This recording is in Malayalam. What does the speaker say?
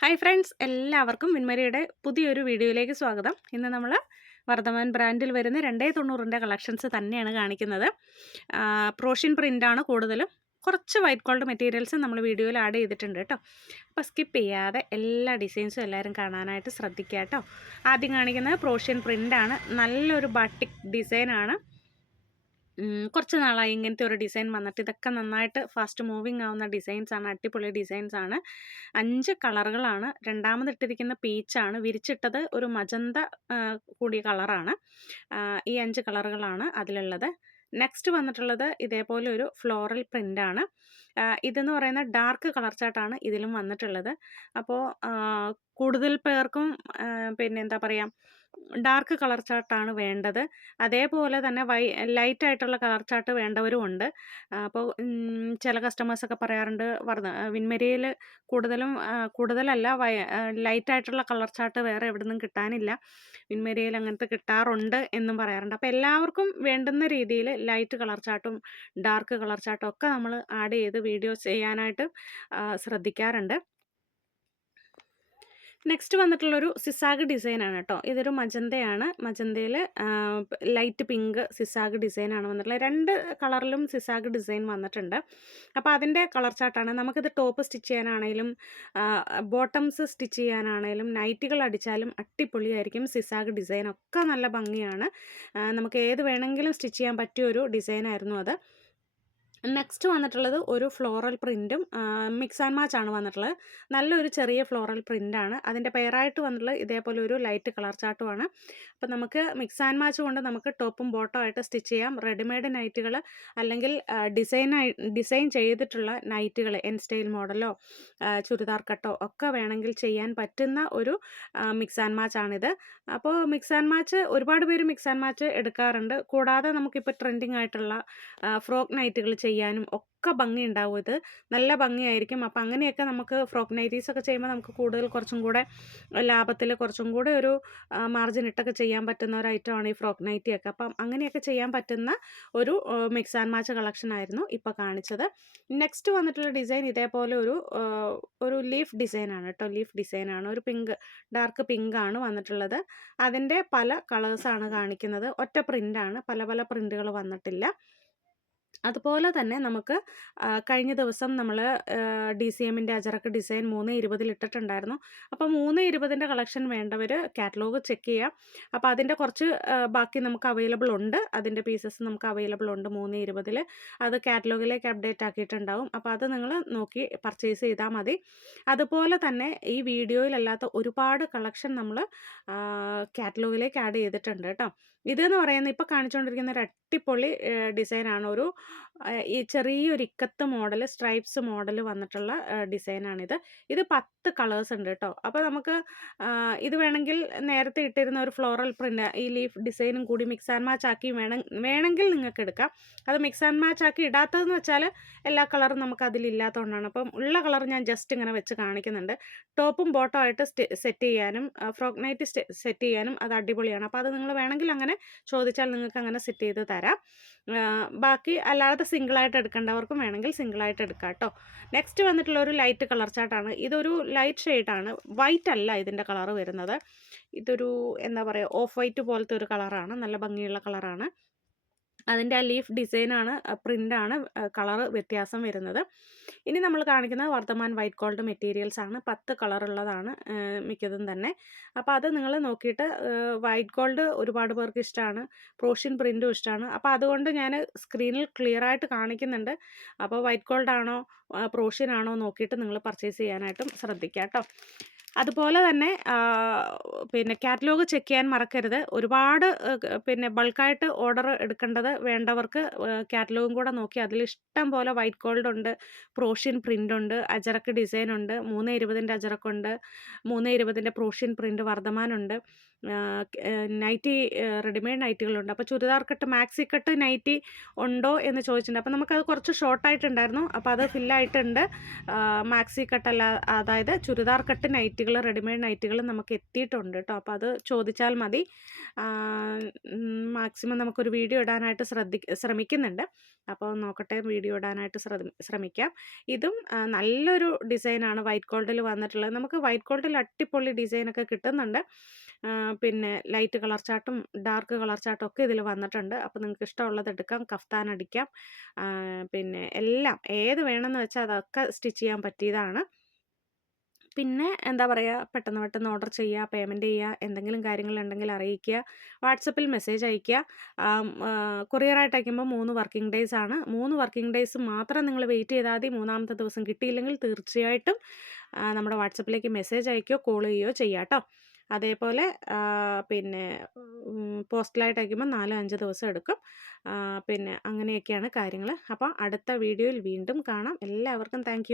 ഹായ് ഫ്രണ്ട്സ് എല്ലാവർക്കും മിൻമരിയുടെ പുതിയൊരു വീഡിയോയിലേക്ക് സ്വാഗതം. ഇന്ന് നമ്മൾ വർദ്ധമാൻ ബ്രാൻഡിൽ വരുന്ന രണ്ടേ തൊണ്ണൂറിന്റെ കളക്ഷൻസ് തന്നെയാണ് കാണിക്കുന്നത്. പ്രോഷ്യൻ പ്രിന്റാണ് കൂടുതലും. കുറച്ച് വൈറ്റ് ഗോൾഡ് മെറ്റീരിയൽസ് നമ്മൾ വീഡിയോയിൽ ആഡ് ചെയ്തിട്ടുണ്ട് കേട്ടോ. അപ്പോൾ സ്കിപ്പ് ചെയ്യാതെ എല്ലാ ഡിസൈൻസും എല്ലാവരും കാണാനായിട്ട് ശ്രദ്ധിക്കുക കേട്ടോ. ആദ്യം കാണിക്കുന്നത് പ്രോഷ്യൻ പ്രിന്റാണ് നല്ലൊരു ബാട്ടിക് ഡിസൈനാണ് കുറച്ച് നാളായി ഇങ്ങനത്തെ ഒരു ഡിസൈൻ വന്നിട്ട് ഇതൊക്കെ നന്നായിട്ട് ഫാസ്റ്റ് മൂവിങ് ആവുന്ന ഡിസൈൻസ് ആണ് അടിപൊളി ഡിസൈൻസ് ആണ്. അഞ്ച് കളറുകളാണ്. രണ്ടാമത് ഇട്ടിരിക്കുന്ന പീച്ചാണ് വിരിച്ചിട്ടത് ഒരു മജന്ത കൂടിയ കളറാണ് ഈ അഞ്ച് കളറുകളാണ് അതിലുള്ളത്. നെക്സ്റ്റ് വന്നിട്ടുള്ളത് ഇതേപോലെ ഒരു ഫ്ലോറൽ പ്രിന്റാണ് ഇതെന്ന് പറയുന്ന ഡാർക്ക് കളർ ചാർട്ടാണ് ഇതിലും വന്നിട്ടുള്ളത്. അപ്പോൾ കൂടുതൽ പേർക്കും പിന്നെ എന്താ പറയുക ഡാർക്ക് കളർ ചാർട്ടാണ് വേണ്ടത്. അതേപോലെ തന്നെ വൈ ലൈറ്റ് ആയിട്ടുള്ള കളർ ചാർട്ട് വേണ്ടവരും ഉണ്ട്. അപ്പോൾ ചില കസ്റ്റമേഴ്സൊക്കെ പറയാറുണ്ട് വർദ്ധ വിൻമരിയിൽ കൂടുതലും കൂടുതലല്ല വൈ ലൈറ്റ് ആയിട്ടുള്ള കളർ ചാർട്ട് വേറെ എവിടെ നിന്നും കിട്ടാനില്ല. വിൻമരിയിൽ അങ്ങനത്തെ കിട്ടാറുണ്ട് എന്നും പറയാറുണ്ട്. അപ്പോൾ എല്ലാവർക്കും വേണ്ടുന്ന രീതിയിൽ ലൈറ്റ് കളർ ചാർട്ടും ഡാർക്ക് കളർ ചാർട്ടും ഒക്കെ നമ്മൾ ആഡ് ചെയ്ത് വീഡിയോസ് ചെയ്യാനായിട്ട് ശ്രദ്ധിക്കാറുണ്ട്. നെക്സ്റ്റ് വന്നിട്ടുള്ളൊരു സിസാഗ് ഡിസൈനാണ് കേട്ടോ ഇതൊരു മജന്തയാണ്. മജന്തയിൽ ലൈറ്റ് പിങ്ക് സിസാഗ് ഡിസൈനാണ് വന്നിട്ടുള്ളത്. രണ്ട് കളറിലും സിസാഗ് ഡിസൈൻ വന്നിട്ടുണ്ട്. അപ്പോൾ അതിന്റെ കളർ ചാർട്ടാണ് നമുക്കിത് ടോപ്പ് സ്റ്റിച്ച് ചെയ്യാനാണെങ്കിലും ബോട്ടംസ് സ്റ്റിച്ച് ചെയ്യാനാണെങ്കിലും നൈറ്റികൾ അടിച്ചാലും അട്ടിപ്പൊളിയായിരിക്കും സിസാഗ് ഡിസൈൻ ഒക്കെ നല്ല ഭംഗിയാണ്. നമുക്ക് ഏത് വേണമെങ്കിലും സ്റ്റിച്ച് ചെയ്യാൻ പറ്റിയ ഒരു ഡിസൈനായിരുന്നു അത്. നെക്സ്റ്റ് വന്നിട്ടുള്ളത് ഒരു ഫ്ലോറൽ പ്രിന്റും മിക്സ് ആൻഡ് മാച്ച് ആണ് വന്നിട്ടുള്ളത്. നല്ലൊരു ചെറിയ ഫ്ലോറൽ പ്രിന്റാണ് അതിന്റെ പെയറായിട്ട് വന്നിട്ടുള്ളത് ഇതേപോലെ ഒരു ലൈറ്റ് കളർ ചാർട്ടുമാണ് അപ്പോൾ നമുക്ക് മിക്സ് ആൻഡ് മാച്ച് കൊണ്ട് നമുക്ക് ടോപ്പും ബോട്ടോ ആയിട്ട് സ്റ്റിച്ച് ചെയ്യാം. റെഡിമെയ്ഡ് നൈറ്റുകൾ അല്ലെങ്കിൽ ഡിസൈൻ ഡിസൈൻ ചെയ്തിട്ടുള്ള നൈറ്റുകൾ എൻ സ്റ്റൈൽ മോഡലോ ചുരിദാർ കട്ടോ ഒക്കെ വേണമെങ്കിൽ ചെയ്യാൻ പറ്റുന്ന ഒരു മിക്സ് ആൻഡ് മാച്ച് ആണിത്. അപ്പോൾ മിക്സ് ആൻഡ് മാച്ച് ഒരുപാട് പേര് മിക്സ് ആൻഡ് മാച്ച് എടുക്കാറുണ്ട്. കൂടാതെ നമുക്കിപ്പോൾ ട്രെൻഡിങ് ആയിട്ടുള്ള ഫ്രോക്ക് നൈറ്റുകൾ ചെയ്യാനും ഒക്കെ ഭംഗി ഉണ്ടാവും ഇത്. നല്ല ഭംഗിയായിരിക്കും. അപ്പം അങ്ങനെയൊക്കെ നമുക്ക് ഫ്രോക്ക് നൈറ്റീസ് ഒക്കെ ചെയ്യുമ്പോൾ നമുക്ക് കൂടുതൽ കുറച്ചും കൂടെ ലാഭത്തിൽ കുറച്ചും കൂടെ ഒരു മാർജിൻ ഇട്ടൊക്കെ ചെയ്യാൻ പറ്റുന്ന ഒരു ഐറ്റമാണ് ഈ ഫ്രോക്ക് നൈറ്റിയൊക്കെ. അപ്പം അങ്ങനെയൊക്കെ ചെയ്യാൻ പറ്റുന്ന ഒരു മിക്സ് ആൻഡ് മാച്ച് കളക്ഷൻ ആയിരുന്നു ഇപ്പോൾ കാണിച്ചത്. നെക്സ്റ്റ് വന്നിട്ടുള്ള ഡിസൈൻ ഇതേപോലെ ഒരു ഒരു ലീഫ് ഡിസൈനാണ് കേട്ടോ. ലീഫ് ഡിസൈനാണ് ഒരു പിങ്ക് ഡാർക്ക് പിങ്ക് ആണ് വന്നിട്ടുള്ളത്. അതിന്റെ പല കളേഴ്സാണ് കാണിക്കുന്നത്. ഒറ്റ പ്രിന്റാണ് പല പല പ്രിന്റുകൾ വന്നിട്ടില്ല. അതുപോലെ തന്നെ നമുക്ക് കഴിഞ്ഞ ദിവസം നമ്മൾ ഡി സി എമ്മിന്റെ അജറക്ക് ഡിസൈൻ മൂന്ന് ഇരുപതിൽ ഇട്ടിട്ടുണ്ടായിരുന്നു. അപ്പോൾ മൂന്ന് ഇരുപതിന്റെ കളക്ഷൻ വേണ്ടവർ കാറ്റലോഗ് ചെക്ക് ചെയ്യാം. അപ്പോൾ അതിന്റെ കുറച്ച് ബാക്കി നമുക്ക് അവൈലബിൾ ഉണ്ട്. അതിന്റെ പീസസ് നമുക്ക് അവൈലബിൾ ഉണ്ട് മൂന്ന് ഇരുപതിൽ അത് കാറ്റലോഗിലേക്ക് അപ്ഡേറ്റ് ആക്കിയിട്ടുണ്ടാവും. അപ്പോൾ അത് നിങ്ങൾ നോക്കി പർച്ചേസ് ചെയ്താൽ മതി. അതുപോലെ തന്നെ ഈ വീഡിയോയിലല്ലാത്ത ഒരുപാട് കളക്ഷൻ നമ്മൾ കാറ്റലോഗിലേക്ക് ആഡ് ചെയ്തിട്ടുണ്ട് കേട്ടോ. ഇതെന്ന് പറയുന്നത് ഇപ്പോൾ കാണിച്ചുകൊണ്ടിരിക്കുന്ന ഒരു അട്ടിപ്പൊളി ഡിസൈനാണ് ഒരു ഈ ചെറിയൊരു ഇക്കത്ത് മോഡൽ സ്ട്രൈപ്സ് മോഡൽ വന്നിട്ടുള്ള ഡിസൈനാണിത്. ഇത് പത്ത് കളേഴ്സ് ഉണ്ട് കേട്ടോ അപ്പോൾ നമുക്ക് ഇത് വേണമെങ്കിൽ നേരത്തെ ഇട്ടിരുന്ന ഒരു ഫ്ലോറൽ പ്രിന്റ് ഈ ലീഫ് ഡിസൈനും കൂടി മിക്സ് ആൻഡ് മാച്ച് ആക്കി വേണം വേണമെങ്കിൽ നിങ്ങൾക്ക് എടുക്കാം. അത് മിക്സ് ആൻഡ് മാച്ച് ആക്കി ഇടാത്തതെന്ന് വെച്ചാൽ എല്ലാ കളറും നമുക്ക് അതിലില്ലാത്തതുകൊണ്ടാണ് അപ്പം ഉള്ള കളർ ഞാൻ ജസ്റ്റ് ഇങ്ങനെ വെച്ച് കാണിക്കുന്നുണ്ട്. ടോപ്പും ബോട്ടോ ആയിട്ട് സെറ്റ് ചെയ്യാനും ഫ്രോക്ക് നൈറ്റ് സെറ്റ് ചെയ്യാനും അത് അടിപൊളിയാണ്. അപ്പോൾ അത് നിങ്ങൾ വേണമെങ്കിൽ അങ്ങനെ ചോദിച്ചാൽ നിങ്ങൾക്ക് അങ്ങനെ സെറ്റ് ചെയ്ത് തരാം. ബാക്കി അല്ലാതെ സിംഗിളായിട്ട് എടുക്കേണ്ടവർക്കും വേണമെങ്കിൽ സിംഗിളായിട്ട് എടുക്കാം കേട്ടോ. നെക്സ്റ്റ് വന്നിട്ടുള്ള ഒരു ലൈറ്റ് കളർ ചാർട്ടാണ് ഇതൊരു ലൈറ്റ് ഷെയ്ഡാണ് വൈറ്റ് അല്ല ഇതിന്റെ കളർ വരുന്നത്. ഇതൊരു എന്താ പറയുക ഓഫ് വൈറ്റ് പോലത്തെ ഒരു കളറാണ് നല്ല ഭംഗിയുള്ള കളറാണ് അതിന്റെ ആ ലീഫ് ഡിസൈനാണ് പ്രിന്റാണ് കളറ് വ്യത്യാസം വരുന്നത്. ഇനി നമ്മൾ കാണിക്കുന്നത് വർദ്ധമാൻ വൈറ്റ് ഗോൾഡ് മെറ്റീരിയൽസ് ആണ്. പത്ത് കളറുള്ളതാണ് മിക്കതും തന്നെ. അപ്പോൾ അത് നിങ്ങൾ നോക്കിയിട്ട് വൈറ്റ് ഗോൾഡ് ഒരുപാട് പേർക്ക് ഇഷ്ടമാണ് പ്രോഷ്യൻ പ്രിന്റും ഇഷ്ടമാണ് അപ്പോൾ അതുകൊണ്ട് ഞാൻ സ്ക്രീനിൽ ക്ലിയർ ആയിട്ട് കാണിക്കുന്നുണ്ട്. അപ്പോൾ വൈറ്റ് ഗോൾഡ് ആണോ പ്രോഷ്യൻ ആണോ നോക്കിയിട്ട് നിങ്ങൾ പർച്ചേസ് ചെയ്യാനായിട്ടും ശ്രദ്ധിക്കുക കേട്ടോ അതുപോലെ തന്നെ പിന്നെ കാറ്റലോഗ് ചെക്ക് ചെയ്യാൻ മറക്കരുത്. ഒരുപാട് പിന്നെ ബൾക്കായിട്ട് ഓർഡർ എടുക്കേണ്ടത് വേണ്ടവർക്ക് കാറ്റലോഗും കൂടെ നോക്കി. അതിൽ ഇഷ്ടം പോലെ വൈറ്റ് ഗോൾഡ് ഉണ്ട് പ്രോഷ്യൻ പ്രിന്റ് ഉണ്ട് അജറക്ക് ഡിസൈൻ ഉണ്ട് മൂന്ന് ഇരുപതിന്റെ അജറക്കുണ്ട് മൂന്ന് ഇരുപതിന്റെ പ്രോഷ്യൻ പ്രിന്റ് വർദ്ധമാനുണ്ട്. നൈറ്റി റെഡിമെയ്ഡ് നൈറ്റികളുണ്ട്. അപ്പോൾ churidar cut maxi cut nighty ഉണ്ടോ എന്ന് ചോദിച്ചിട്ടുണ്ട്. അപ്പോൾ നമുക്കത് കുറച്ച് ഷോർട്ടായിട്ടുണ്ടായിരുന്നു. അപ്പോൾ അത് ഫില്ലായിട്ടുണ്ട്. മാക്സി കട്ടല്ല അതായത് ചുരിദാർ കട്ട് നൈറ്റികൾ റെഡിമെയ്ഡ് നൈറ്റികൾ നമുക്ക് എത്തിയിട്ടുണ്ട് കേട്ടോ അപ്പോൾ അത് ചോദിച്ചാൽ മതി. മാക്സിമം നമുക്കൊരു വീഡിയോ ഇടാനായിട്ട് ശ്രദ്ധി ശ്രമിക്കുന്നുണ്ട്. അപ്പോൾ നോക്കട്ടെ വീഡിയോ ഇടാനായിട്ട് ശ്രമിക്കാം. ഇതും നല്ലൊരു ഡിസൈനാണ്. വൈറ്റ് ഗോൾഡിൽ വന്നിട്ടുള്ളത്. നമുക്ക് വൈറ്റ് ഗോൾഡിൽ അട്ടിപ്പൊളി ഡിസൈനൊക്കെ കിട്ടുന്നുണ്ട്. പിന്നെ ലൈറ്റ് കളർ ചാർട്ടും ഡാർക്ക് കളർ ചാർട്ടും ഒക്കെ ഇതിൽ വന്നിട്ടുണ്ട്. അപ്പോൾ നിങ്ങൾക്ക് ഇഷ്ടമുള്ളത് എടുക്കാം കഫ്താൻ അടിക്കാം. പിന്നെ എല്ലാം ഏത് വേണമെന്ന് വെച്ചാൽ അതൊക്കെ സ്റ്റിച്ച് ചെയ്യാൻ പറ്റിയതാണ്. പിന്നെ എന്താ പറയുക പെട്ടെന്ന് പെട്ടെന്ന് ഓർഡർ ചെയ്യുക പേയ്മെന്റ് ചെയ്യുക എന്തെങ്കിലും കാര്യങ്ങളുണ്ടെങ്കിൽ അറിയിക്കുക വാട്സപ്പിൽ മെസ്സേജ് അയയ്ക്കുക കൊറിയറായിട്ട് അയക്കുമ്പോൾ മൂന്ന് വർക്കിംഗ് ഡേയ്സ് ആണ്. മൂന്ന് വർക്കിംഗ് ഡേയ്സ് മാത്രം നിങ്ങൾ വെയിറ്റ് ചെയ്താൽ മതി. മൂന്നാമത്തെ ദിവസം കിട്ടിയില്ലെങ്കിൽ തീർച്ചയായിട്ടും നമ്മുടെ വാട്സപ്പിലേക്ക് മെസ്സേജ് അയക്കുകയോ കോൾ ചെയ്യുകയോ ചെയ്യാം കേട്ടോ. അതേപോലെ പിന്നെ പോസ്റ്റലായിട്ട് അയക്കുമ്പോൾ നാലോ അഞ്ച് ദിവസം എടുക്കും. പിന്നെ അങ്ങനെയൊക്കെയാണ് കാര്യങ്ങൾ. അപ്പോൾ അടുത്ത വീഡിയോയിൽ വീണ്ടും കാണാം. എല്ലാവർക്കും താങ്ക്